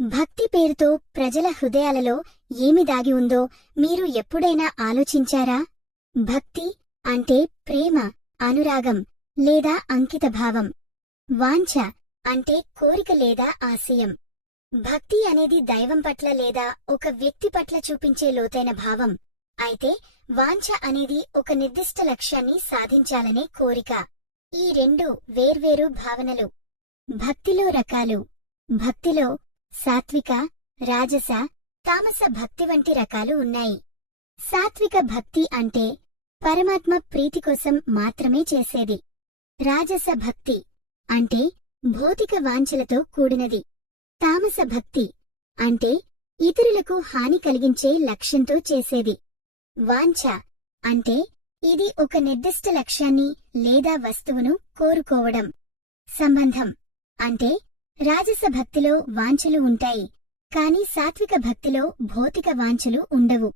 భక్తి పేరుతో ప్రజల హృదయాలలో ఏమి దాగి ఉందో మీరు ఎప్పుడైనా ఆలోచించారా? భక్తి అంటే ప్రేమ అనురాగం లేదా అంకితభావం. వాంఛ అంటే కోరిక లేదా ఆశయం. భక్తి అనేది దైవం పట్ల లేదా ఒక వ్యక్తి పట్ల చూపించే లోతైన భావం. అయితే వాంఛ అనేది ఒక నిర్దిష్ట లక్ష్యాన్ని సాధించాలనే కోరిక. ఈ రెండు వేర్వేరు భావనలు. భక్తిలో రకాలు. భక్తిలో సాత్విక రాజస తామస భక్తి వంటి రకాలు ఉన్నాయి. సాత్విక భక్తి అంటే పరమాత్మ ప్రీతి కోసం మాత్రమే చేసేది. రాజస భక్తి అంటే భౌతిక వాంఛలతో కూడినది. తామస భక్తి అంటే ఇతరులకు హాని కలిగించే లక్ష్యంతో చేసేది. వాంఛ అంటే ఇది ఒక నిర్దిష్ట లక్ష్యాన్ని లేదా వస్తువును కోరుకోవడం. సంబంధం అంటే రాజస భక్తిలో వాంఛలు ఉంటాయి కాని సాత్విక భక్తిలో భౌతిక వాంఛలు ఉండవు.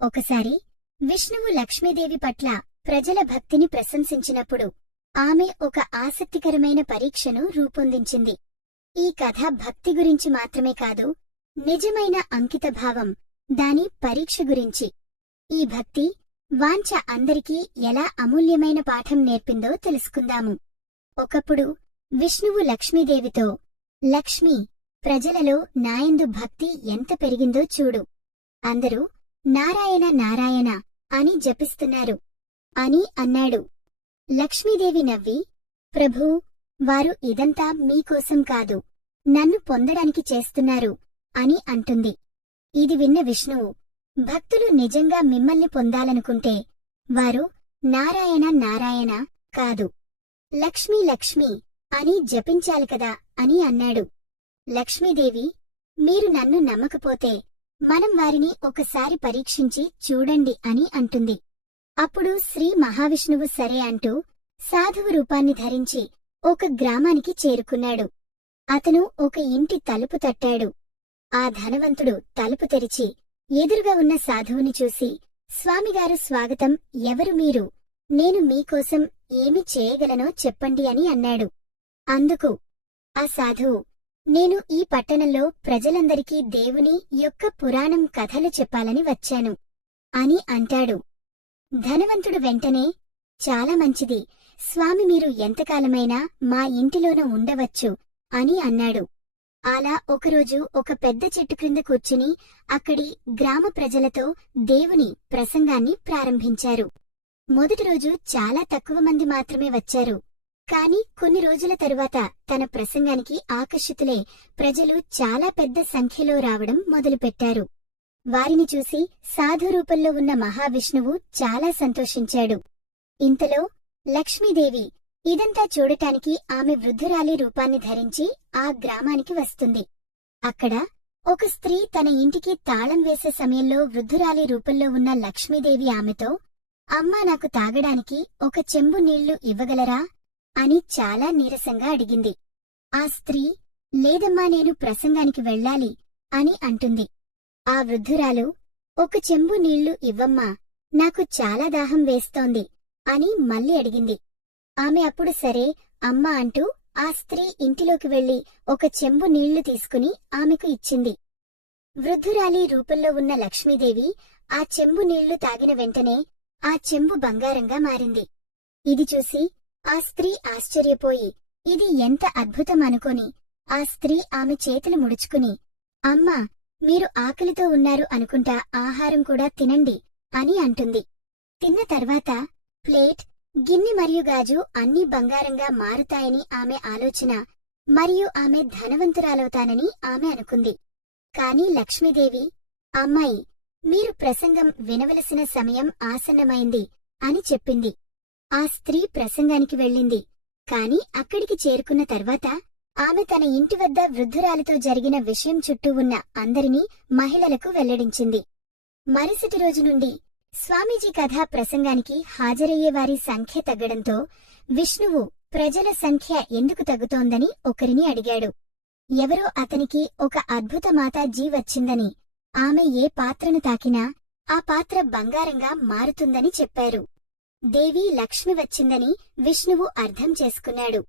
ఒకసారి విష్ణువు లక్ష్మీదేవి పట్ల ప్రజల భక్తిని ప్రశంసించినప్పుడు ఆమె ఒక ఆసక్తికరమైన పరీక్షను రూపొందించింది. ఈ కథ భక్తి గురించి మాత్రమే కాదు నిజమైన అంకితభావం దాని పరీక్ష గురించి. ఈ భక్తి వాంఛ అందరికీ ఎలా అమూల్యమైన పాఠం నేర్పిందో తెలుసుకుందాము. ఒకప్పుడు విష్ణువు లక్ష్మీదేవితో లక్ష్మి ప్రజలలో నాయందు భక్తి ఎంత పెరిగిందో చూడు. అందరూ నారాయణ నారాయణ అని జపిస్తున్నారు. అని అన్నాడు. లక్ష్మీదేవి నవ్వి ప్రభూ వారు ఇదంతా మీకోసం కాదు నన్ను పొందడానికి చేస్తున్నారు అని అంటుంది. ఇది విన్న విష్ణువు భక్తులు నిజంగా మిమ్మల్ని పొందాలనుకుంటే వారు నారాయణ నారాయణ కాదు. లక్ష్మీ లక్ష్మి అని జపించాలి కదా అని అన్నాడు. లక్ష్మీదేవి మీరు నన్ను నమ్మకపోతే మనం వారిని ఒకసారి పరీక్షించి చూడండి అని అంటుంది. అప్పుడు శ్రీ మహావిష్ణువు సరే అంటూ సాధువు రూపాన్ని ధరించి ఒక గ్రామానికి చేరుకున్నాడు. అతను ఒక ఇంటి తలుపు తట్టాడు. ఆ ధనవంతుడు తలుపు తెరిచి ఎదురుగా ఉన్న సాధువుని చూసి స్వామిగారు స్వాగతం ఎవరు మీరు? నేను మీకోసం ఏమి చేయగలనో చెప్పండి అని అన్నాడు. అందుకు ఆ సాధువు నేను ఈ పట్టణంలో ప్రజలందరికీ దేవుని యొక్క పురాణం కథలు చెప్పాలని వచ్చాను అని అంటాడు. ధనవంతుడు వెంటనే చాలా మంచిది స్వామి మీరు ఎంతకాలమైనా మా ఇంటిలోన ఉండవచ్చు అని అన్నాడు. అలా ఒకరోజు ఒక పెద్ద చెట్టు క్రింద కూర్చుని అక్కడి గ్రామ ప్రజలతో దేవుని ప్రసంగాన్ని ప్రారంభించారు. మొదటి రోజు చాలా తక్కువ మంది మాత్రమే వచ్చారు. కాని కొన్ని రోజుల తరువాత తన ప్రసంగానికి ఆకర్షితులే ప్రజలు చాలా పెద్ద సంఖ్యలో రావడం మొదలుపెట్టారు. వారిని చూసి సాధు రూపంలో ఉన్న మహావిష్ణువు చాలా సంతోషించాడు. ఇంతలో లక్ష్మీదేవి ఇదంతా చూడటానికి ఆమె వృద్ధురాలి రూపాన్ని ధరించి ఆ గ్రామానికి వస్తుంది. అక్కడ ఒక స్త్రీ తన ఇంటికి తాళం వేసే సమయంలో వృద్ధురాలి రూపంలో ఉన్న లక్ష్మీదేవి ఆమెతో అమ్మా నాకు తాగడానికి ఒక చెంబు నీళ్ళు ఇవ్వగలరా? అని చాలా నీరసంగా అడిగింది. ఆ స్త్రీ లేదమ్మా నేను ప్రసంగానికి వెళ్ళాలి అని అంటుంది. ఆ వృద్ధురాలు ఒక చెంబు నీళ్ళు ఇవ్వమ్మా నాకు చాలా దాహం వేస్తోంది అని మళ్ళీ అడిగింది. ఆమె అప్పుడు సరే అమ్మా అంటూ ఆ స్త్రీ ఇంటిలోకి వెళ్ళి ఒక చెంబు నీళ్ళు తీసుకుని ఆమెకు ఇచ్చింది. వృద్ధురాలి రూపంలో ఉన్న లక్ష్మీదేవి ఆ చెంబు నీళ్ళు తాగిన వెంటనే ఆ చెంబు బంగారంగా మారింది. ఇది చూసి ఆ స్త్రీ ఆశ్చర్యపోయి ఇది ఎంత అద్భుతం అనుకొని ఆ స్త్రీ ఆమె చేతులు ముడుచుకుని అమ్మా మీరు ఆకలితో ఉన్నారు అనుకుంటా ఆహారం కూడా తినండి అని అంటుంది. తిన్న తర్వాత ప్లేట్ గిన్నె మరియు గాజు అన్నీ బంగారంగా మారుతాయని ఆమె ఆలోచన మరియు ఆమె ధనవంతురాలవుతానని ఆమె అనుకుంది. కాని లక్ష్మీదేవి అమ్మాయి మీరు ప్రసంగం వినవలసిన సమయం ఆసన్నమైంది అని చెప్పింది. ఆ స్త్రీ ప్రసంగానికి వెళ్ళింది. కాని అక్కడికి చేరుకున్న తర్వాత ఆమె తన ఇంటి వద్ద వృద్ధురాలితో జరిగిన విషయం చుట్టూ ఉన్న అందరినీ మహిళలకు వెల్లడించింది. మరుసటి రోజు నుండి స్వామీజీ కథా ప్రసంగానికి హాజరయ్యేవారి సంఖ్య తగ్గడంతో విష్ణువు ప్రజల సంఖ్య ఎందుకు తగ్గుతోందని ఒకరిని అడిగాడు. ఎవరో అతనికి ఒక అద్భుత మాతాజీ వచ్చిందని ఆమె ఏ పాత్రను తాకినా ఆ పాత్ర బంగారంగా మారుతుందని చెప్పారు. దేవి లక్ష్మి వచ్చిందని విష్ణువు అర్థం చేసుకున్నాడు.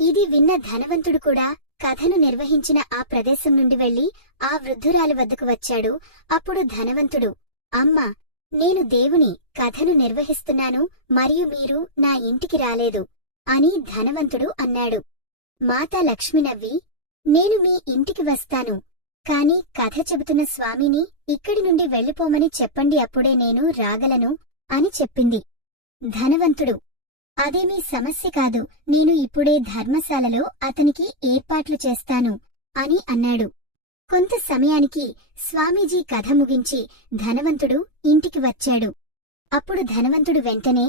ఇది విన్న ధనవంతుడు కూడా కథను నిర్వహించిన ఆ ప్రదేశం నుండి వెళ్ళి ఆ వృద్ధురాలి వద్దకు వచ్చాడు. అప్పుడు ధనవంతుడు అమ్మా నేను దేవుని కథను నిర్వహిస్తున్నాను మరియు మీరు నా ఇంటికి రాలేదు అని ధనవంతుడు అన్నాడు. మాతా లక్ష్మి నవ్వి నేను మీ ఇంటికి వస్తాను కాని కథ చెబుతున్న స్వామిని ఇక్కడి నుండి వెళ్ళిపోమని చెప్పండి అప్పుడే నేను రాగలను అని చెప్పింది. ధనవంతుడు. అదేమీ సమస్య కాదు నేను ఇప్పుడే ధర్మశాలలో అతనికి ఏర్పాట్లు చేస్తాను అని అన్నాడు. కొంత సమయానికి స్వామీజీ కథ ముగించి ధనవంతుడు ఇంటికి వచ్చాడు. అప్పుడు ధనవంతుడు వెంటనే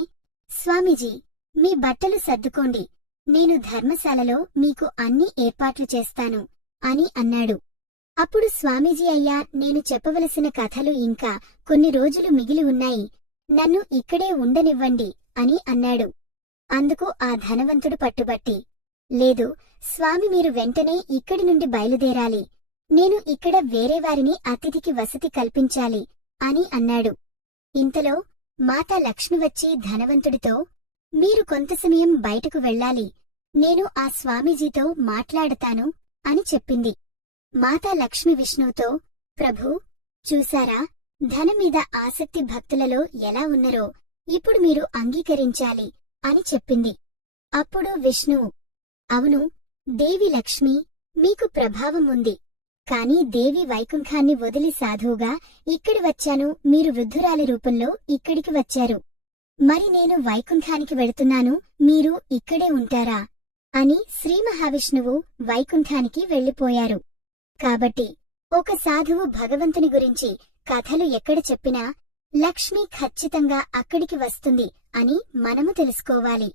స్వామీజీ మీ బట్టలు సర్దుకోండి నేను ధర్మశాలలో మీకు అన్ని ఏర్పాట్లు చేస్తాను అని అన్నాడు. అప్పుడు స్వామీజీ అయ్యా నేను చెప్పవలసిన కథలు ఇంకా కొన్ని రోజులు మిగిలి ఉన్నాయి నన్ను ఇక్కడే ఉండనివ్వండి అని అన్నాడు. అందుకు ఆ ధనవంతుడు పట్టుబట్టి లేదు స్వామి మీరు వెంటనే ఇక్కడి నుండి బయలుదేరాలి. నేను ఇక్కడ వేరేవారిని అతిథికి వసతి కల్పించాలి అని అన్నాడు. ఇంతలో మాతా లక్ష్మి వచ్చి ధనవంతుడితో మీరు కొంత సమయం బయటకు వెళ్ళాలి నేను ఆ స్వామీజీతో మాట్లాడతాను అని చెప్పింది. మాతా లక్ష్మి విష్ణువుతో ప్రభూ చూసారా ధనం మీద ఆసక్తి భక్తులలో ఎలా ఉన్నరో ఇప్పుడు మీరు అంగీకరించాలి అని చెప్పింది. అప్పుడు విష్ణువు అవును దేవి లక్ష్మి మీకు ప్రభావం ఉంది. కాని దేవి వైకుంఠాన్ని వదిలి సాధువుగా ఇక్కడి వచ్చాను. మీరు వృద్ధురాలి రూపంలో ఇక్కడికి వచ్చారు. మరి నేను వైకుంఠానికి వెళుతున్నాను. మీరు ఇక్కడే ఉంటారా? అని శ్రీ మహావిష్ణువు వైకుంఠానికి వెళ్ళిపోయారు. కాబట్టి ఒక సాధువు భగవంతుని గురించి కథలు ఎక్కడ చెప్పినా లక్ష్మి ఖచ్చితంగా అక్కడికి వస్తుంది అని మనము తెలుసుకోవాలి.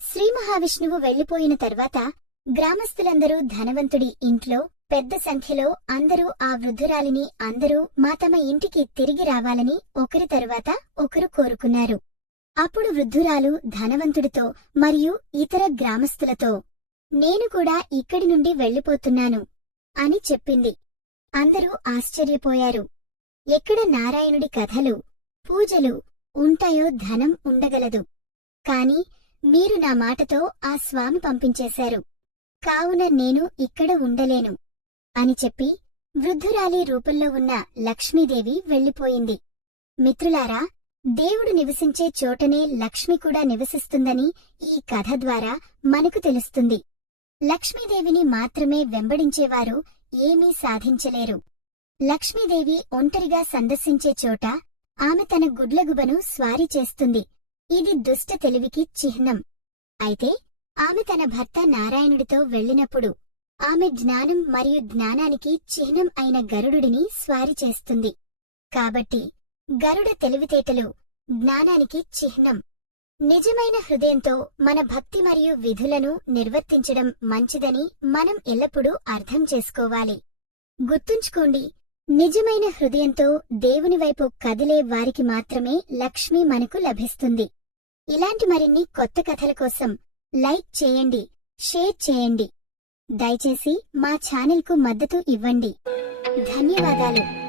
శ్రీ మహావిష్ణువు వెళ్ళిపోయిన తర్వాత గ్రామస్తులందరూ ధనవంతుడి ఇంట్లో పెద్ద సంఖ్యలో అందరూ ఆ వృద్ధురాలిని అందరూ మా తమ ఇంటికి తిరిగి రావాలని ఒకరి తరువాత ఒకరు కోరుకున్నారు. అప్పుడు వృద్ధురాలు ధనవంతుడితో మరియు ఇతర గ్రామస్తులతో నేను కూడా ఇక్కడి నుండి వెళ్ళిపోతున్నాను అని చెప్పింది. అందరూ ఆశ్చర్యపోయారు. ఎక్కడ నారాయణుడి కథలు పూజలు ఉంటాయో ధనం ఉండగలదు. కాని మీరు నా మాటతో ఆ స్వామి పంపించేశారు. కావున నేను ఇక్కడ ఉండలేను అని చెప్పి వృద్ధురాలి రూపంలో ఉన్న లక్ష్మీదేవి వెళ్ళిపోయింది. మిత్రులారా దేవుడు నివసించే చోటనే లక్ష్మి కూడా నివసిస్తుందని ఈ కథ ద్వారా మనకు తెలుస్తుంది. లక్ష్మీదేవిని మాత్రమే వెంబడించేవారు ఏమీ సాధించలేరు. లక్ష్మీదేవి ఒంటరిగా సందర్శించే చోట ఆమె తన గుడ్లగుబను స్వారీ చేస్తుంది. ఇది దుష్ట తెలివికి చిహ్నం. అయితే ఆమె తన భర్త నారాయణుడితో వెళ్ళినప్పుడు ఆమె జ్ఞానం మరియు జ్ఞానానికి చిహ్నం అయిన గరుడుడిని స్వారీ చేస్తుంది. కాబట్టి గరుడ తెలివితేటలు జ్ఞానానికి చిహ్నం. నిజమైన హృదయంతో మన భక్తి మరియు విధులను నిర్వర్తించడం మంచిదని మనం ఎల్లప్పుడూ అర్థం చేసుకోవాలి. గుర్తుంచుకోండి నిజమైన హృదయంతో దేవుని వైపు కదిలే వారికి మాత్రమే లక్ష్మి మనకు లభిస్తుంది. ఇలాంటి మరిన్ని కొత్త కథల కోసం లైక్ చేయండి షేర్ చేయండి. దయచేసి మా ఛానల్కు మద్దతు ఇవ్వండి. ధన్యవాదాలు.